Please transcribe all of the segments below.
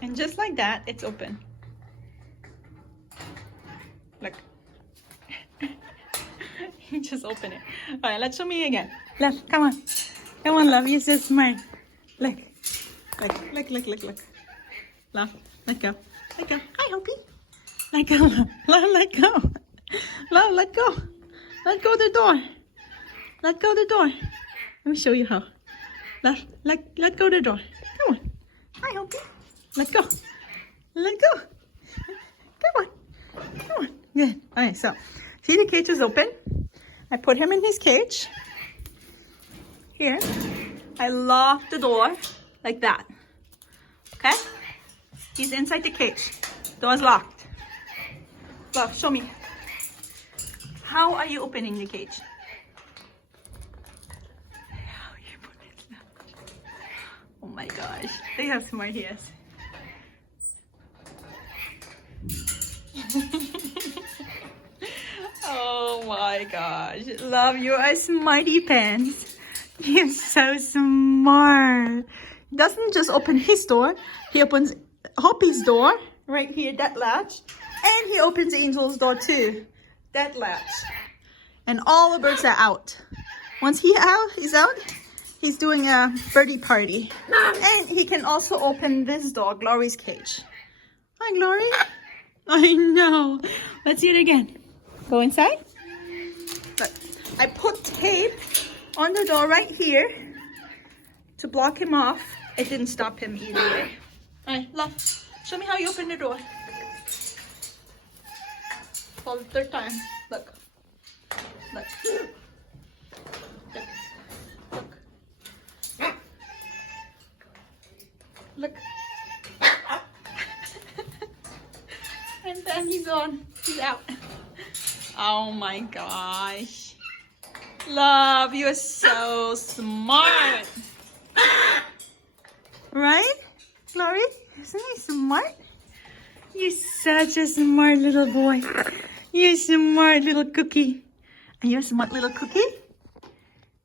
And just like that, it's open. Look. You just open it. All right, let's show me again. Love, come on. Come on, love. You're so smart. Look. Look. Love, let go. Let go. Hi, Hopi. Let go. Love, let go. Love, let go. Let go the door. Let go the door. Let me show you how. Love, let go the door. Come on. Hi, Hopi. Let go. Let go. Come on. Come on. Good. All right, so see the cage is open. I put him in his cage. Here. I lock the door like that. Okay? He's inside the cage. Door's locked. Love, show me. How are you opening the cage? How you put it? Oh my gosh. They have smart he is. Oh my gosh. Love, you are smarty pants. You're so smart. He doesn't just open his door. He opens Hoppy's door right here, that latch. And he opens Angel's door too. That latch. And all the birds are out. Once he's out, he's doing a birdie party. And he can also open this door, Glory's cage. Hi, Glory. I know. Let's see it again. Go inside. Look, I put tape on the door right here to block him off. It didn't stop him either way. All right, love, show me how you open the door. For the third time. Look. Look. Look. Look. And then he's on. He's out. Oh my gosh. Love, you're so smart. Right? Glory? Isn't he smart? You're such a smart little boy. You're a smart little cookie. Are you a smart little cookie?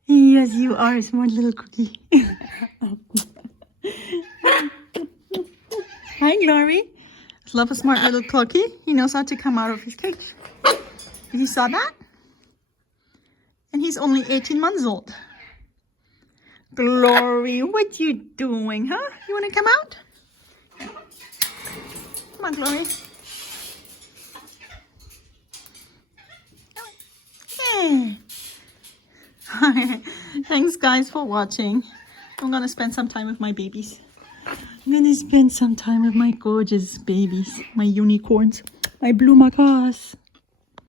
Yes, you are a smart little cookie. Hi, Glory. Love a smart little cookie. He knows how to come out of his cage. You saw that? And he's only 18 months old. Glory, what you doing, huh? You want to come out? Come on, Glory. Hey. Thanks, guys, for watching. I'm going to spend some time with my babies. I'm going to spend some time with my gorgeous babies, my unicorns, my blue macaws.